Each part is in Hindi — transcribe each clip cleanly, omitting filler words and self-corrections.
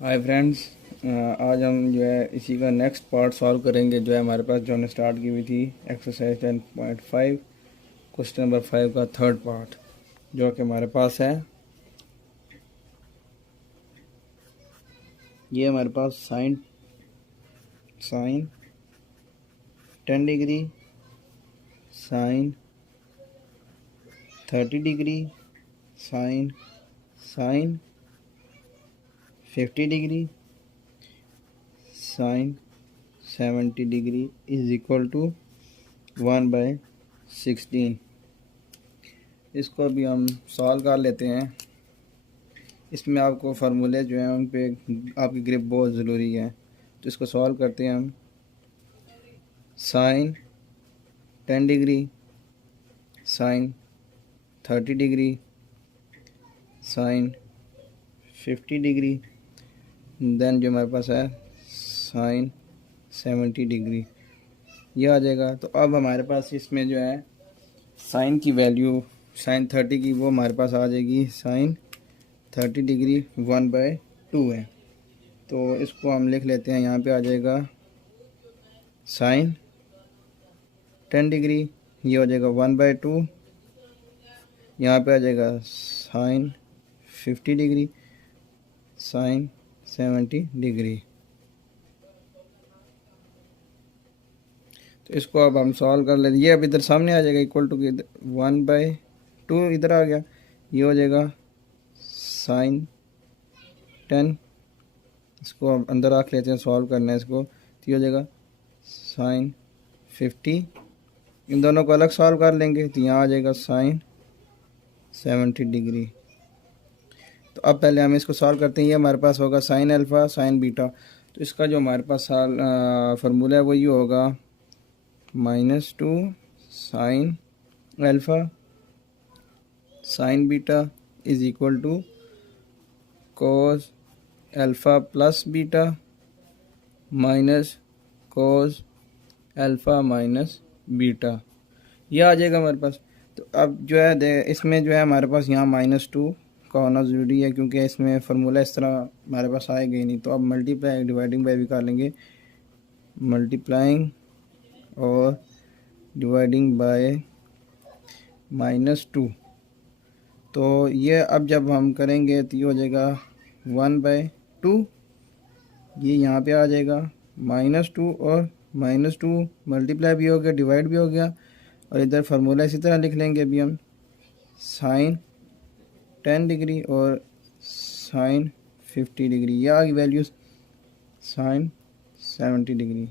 Hi friends. आज हम जो है इसी का नेक्स्ट पार्ट सॉल्व करेंगे। जो है हमारे पास जो हमने स्टार्ट की हुई थी एक्सरसाइज 10.5 क्वेश्चन नंबर 5 का थर्ड पार्ट जो कि हमारे पास है। ये हमारे पास sine sine 10 degree, sine 30 degree, sine sine 50 degree, sine 70 degree is equal to 1/16। इसको अभी हम सॉल्व कर लेते हैं। इसमें आपको फार्मूले जो हैं उन पे आपकी ग्रिप बहुत ज़रूरी है। तो इसको सॉल्व करते हैं हम। Sine 10 degree, sine 30 degree, sine 50 degree, then जो हमारे पास है साइन 70 डिग्री, ये आ जाएगा। तो अब हमारे पास इसमें जो है साइन की वैल्यू साइन 30 की वो हमारे पास आ जाएगी। साइन 30 डिग्री 1/2 है, तो इसको हम लिख लेते हैं। यहाँ पे आ जाएगा साइन 10 डिग्री, ये हो जाएगा 1/2। यहाँ पे आ जाएगा साइन 50 डिग्री, साइन 70 डिग्री। तो इसको अब हम सॉल्व कर लेते हैं। ये अब इधर सामने आ जाएगा इक्वल टू 1/2 इधर आ गया। ये हो जाएगा साइन 10, इसको अब अंदर रख लेते हैं, सॉल्व करना है इसको। तो ये हो जाएगा साइन 50, इन दोनों को अलग सॉल्व कर लेंगे। तो यहाँ आ जाएगा साइन 70 डिग्री। तो अब पहले हम इसको सॉल्व करते हैं। ये हमारे पास होगा साइन अल्फ़ा साइन बीटा। तो इसका जो हमारे पास फार्मूला है वो ये होगा -2 sine alpha sine beta is equal to cos alpha plus beta minus cos alpha minus beta, ये आ जाएगा हमारे पास। तो अब जो है इसमें जो है हमारे पास यहाँ -2 का होना ज़रूरी है, क्योंकि इसमें फार्मूला इस तरह हमारे पास आएगा ही नहीं। तो अब मल्टीप्लाई डिवाइडिंग बाय भी कर लेंगे, मल्टीप्लाइंग और डिवाइडिंग बाय -2। तो ये अब जब हम करेंगे तो ये हो जाएगा 1/2, ये यहाँ पे आ जाएगा -2 और -2 मल्टीप्लाई भी हो गया, डिवाइड भी हो गया। और इधर फार्मूला इसी तरह लिख लेंगे अभी हम, साइन 10 डिग्री और साइन 50 डिग्री, ये आ गई वैल्यू साइन 70 डिग्री।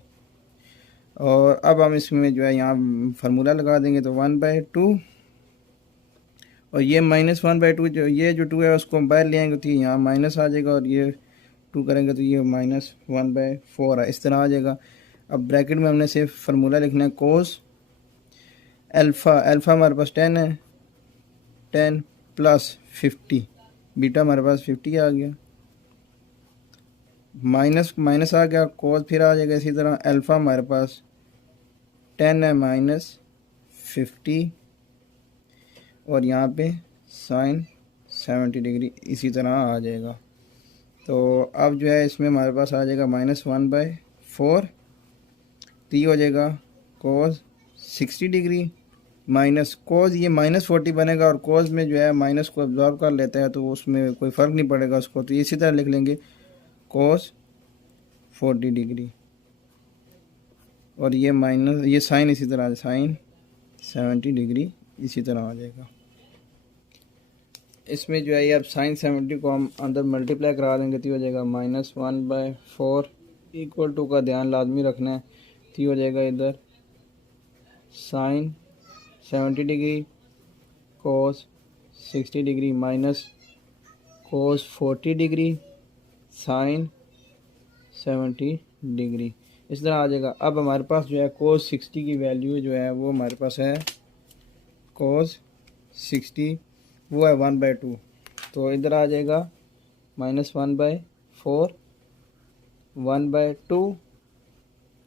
और अब हम इसमें जो है यहाँ फार्मूला लगा देंगे। तो 1/2 और ये -1/2, जो ये जो 2 है उसको हम बाहर ले आएंगे तो यहाँ माइनस आ जाएगा, और ये 2 करेंगे तो ये -1/4 है, इस तरह आ जाएगा। अब ब्रैकेट में हमने सिर्फ फार्मूला लिखना है कोस अल्फ़ा, अल्फ़ा हमारे पास 10 है, 10 प्लस 50, बीटा हमारे पास 50 आ गया, माइनस माइनस आ गया, कोस फिर आ जाएगा। इसी तरह अल्फ़ा हमारे पास 10 है -50, और यहाँ पे साइन 70 डिग्री इसी तरह आ जाएगा। तो अब जो है इसमें हमारे पास आ जाएगा -1/4, तो ये हो जाएगा कोस 60 डिग्री माइनस कोस, ये -40 बनेगा, और कोस में जो है माइनस को एब्जॉर्ब कर लेता है, तो उसमें कोई फ़र्क नहीं पड़ेगा उसको। तो इसी तरह लिख लेंगे कोस 40 डिग्री, और ये माइनस ये साइन इसी तरह साइन 70 डिग्री इसी तरह आ जाएगा। इसमें जो है ये अब साइन 70 को हम अंदर मल्टीप्लाई करा देंगे तो हो जाएगा -1/4 इक्वल टू का ध्यान लाजमी रखना है। तो हो जाएगा इधर sine 70 degree cos 60 degree minus cos 40 degree sine 70 degree, इस तरह आ जाएगा। अब हमारे पास जो है कोस 60 की वैल्यू जो है वो हमारे पास है कोस 60, वो है 1/2। तो इधर आ जाएगा -1/4 1/2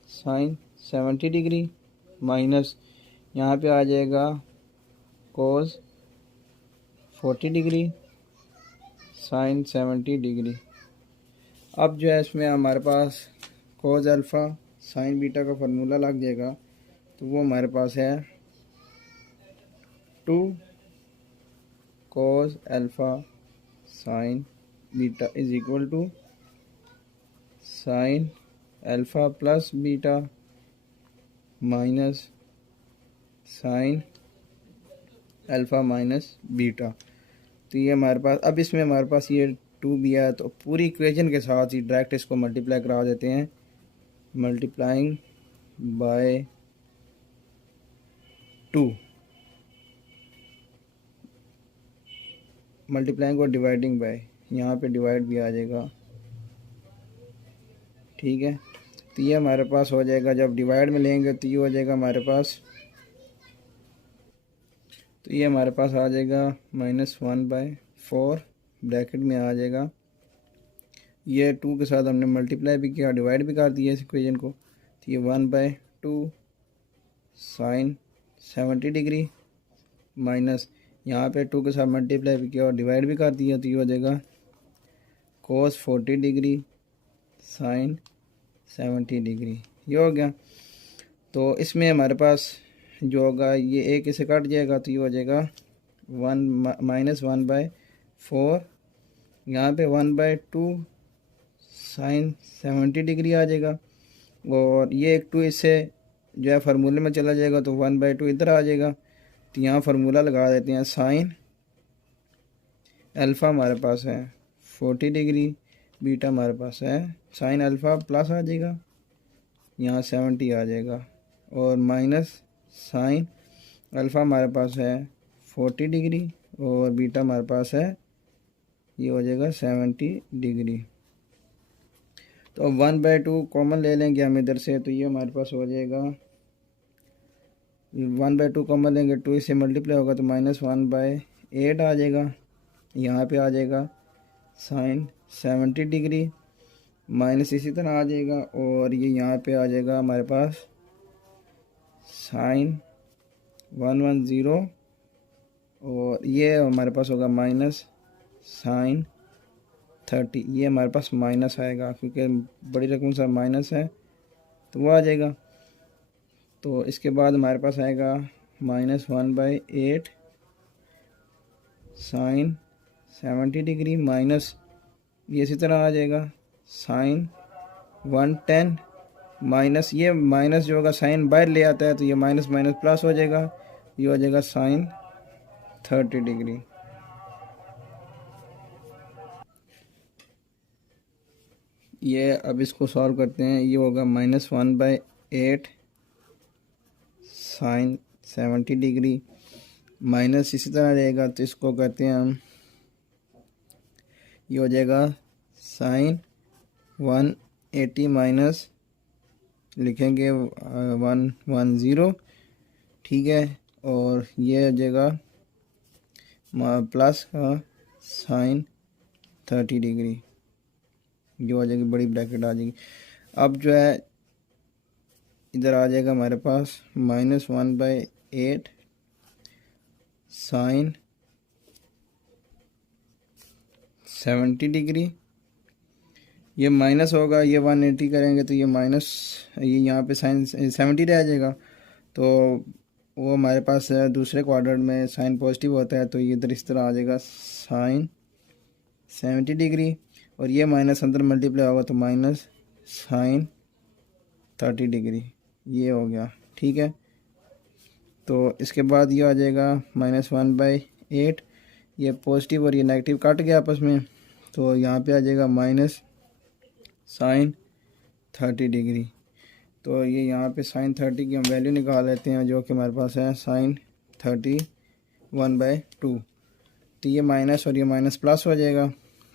साइन 70 डिग्री माइनस यहाँ पे आ जाएगा कोस 40 डिग्री साइन 70 डिग्री। अब जो है इसमें हमारे पास कोस अल्फ़ा साइन बीटा का फार्मूला लग जाएगा, तो वो हमारे पास है 2 cos alpha sine beta is equal to sine alpha plus beta minus sine alpha minus beta. तो ये हमारे पास, अब इसमें हमारे पास ये 2 भी है, तो पूरी इक्वेशन के साथ ही डायरेक्ट इसको मल्टीप्लाई करा देते हैं, मल्टीप्लाइंग बाय 2, मल्टीप्लाइंग और डिवाइडिंग बाय, यहाँ पे डिवाइड भी आ जाएगा, ठीक है। तो ये हमारे पास हो जाएगा, जब डिवाइड में लेंगे तो ये हो जाएगा हमारे पास, तो ये हमारे पास आ जाएगा -1/4 ब्रैकेट में आ जाएगा। ये 2 के साथ हमने मल्टीप्लाई भी किया, डिवाइड भी कर दिया इस इक्वेशन को, तो ये 1/2 साइन 70 डिग्री माइनस यहाँ पे 2 के साथ मल्टीप्लाई भी किया और डिवाइड भी कर दिया, तो ये हो जाएगा कोस 40 डिग्री साइन 70 डिग्री। ये हो गया। तो इसमें हमारे पास जो होगा ये एक इसे कट जाएगा, तो ये हो जाएगा -1/4, यहाँ पे 1/2 साइन 70 डिग्री आ जाएगा, और ये एक 2 इससे जो है फार्मूले में चला जाएगा, तो 1/2 इधर आ जाएगा। तो यहाँ फार्मूला लगा देते हैं, साइन अल्फ़ा हमारे पास है 40 डिग्री, बीटा हमारे पास है साइन अल्फ़ा प्लस आ जाएगा, यहाँ 70 आ जाएगा, और माइनस साइन अल्फ़ा हमारे पास है 40 डिग्री और बीटा हमारे पास है, ये हो जाएगा 70 डिग्री। तो अब 1/2 कॉमन ले लेंगे हम इधर से, तो ये हमारे पास हो जाएगा 1/2 कॉमन लेंगे, 2 से मल्टीप्लाई होगा तो -1/8 आ जाएगा, यहाँ पे आ जाएगा साइन 70 डिग्री माइनस इसी तरह आ जाएगा, और ये यहाँ पे आ जाएगा हमारे पास साइन 110, और ये हमारे पास होगा माइनस साइन 30, ये हमारे पास माइनस आएगा क्योंकि बड़ी रकम से माइनस है तो वो आ जाएगा। तो इसके बाद हमारे पास आएगा -1/8 साइन 70 डिग्री माइनस, ये इसी तरह आ जाएगा साइन 110 माइनस, ये माइनस जो होगा साइन बाहर ले आता है तो ये माइनस माइनस प्लस हो जाएगा, ये हो जाएगा साइन 30 डिग्री। ये अब इसको सॉल्व करते हैं, ये होगा -1/8 साइन 70 डिग्री माइनस इसी तरह रहेगा, तो इसको करते हैं हम, ये हो जाएगा साइन 180 माइनस लिखेंगे 110, ठीक है, और ये हो जाएगा प्लस का साइन 30 डिग्री, जो हो जाएगी बड़ी ब्रैकेट आ जाएगी। अब जो है इधर आ जाएगा हमारे पास -1/8 साइन 70 डिग्री, ये माइनस होगा, ये 180 करेंगे तो ये माइनस, ये यहाँ पे साइन 70 रह जाएगा, तो वो हमारे पास दूसरे क्वाड्रेंट में साइन पॉजिटिव होता है, तो ये इधर इस तरह आ जाएगा साइन 70 डिग्री, और ये माइनस अंदर मल्टीप्लाई होगा तो माइनस साइन 30 डिग्री, ये हो गया, ठीक है। तो इसके बाद ये आ जाएगा -1/8, ये पॉजिटिव और ये नेगेटिव कट गया आपस में, तो यहाँ पे आ जाएगा माइनस साइन 30 डिग्री। तो ये यहाँ पे साइन 30 की हम वैल्यू निकाल लेते हैं, जो कि हमारे पास है साइन 31/2, तो ये माइनस और ये माइनस प्लस हो जाएगा,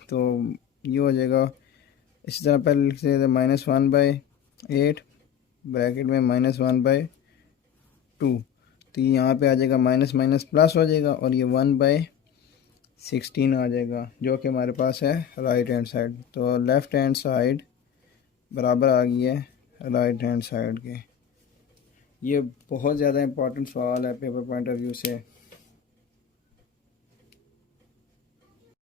तो ये हो जाएगा इसी तरह पहले लिखते हैं -1/8 ब्रैकेट में -1/2, तो ये यहाँ पे आ जाएगा माइनस माइनस प्लस हो जाएगा, और ये 1/16 आ जाएगा, जो कि हमारे पास है राइट हैंड साइड। तो लेफ़्ट हैंड साइड बराबर आ गई है राइट हैंड साइड के। ये बहुत ज़्यादा इम्पोर्टेंट सवाल है पेपर पॉइंट ऑफ व्यू से।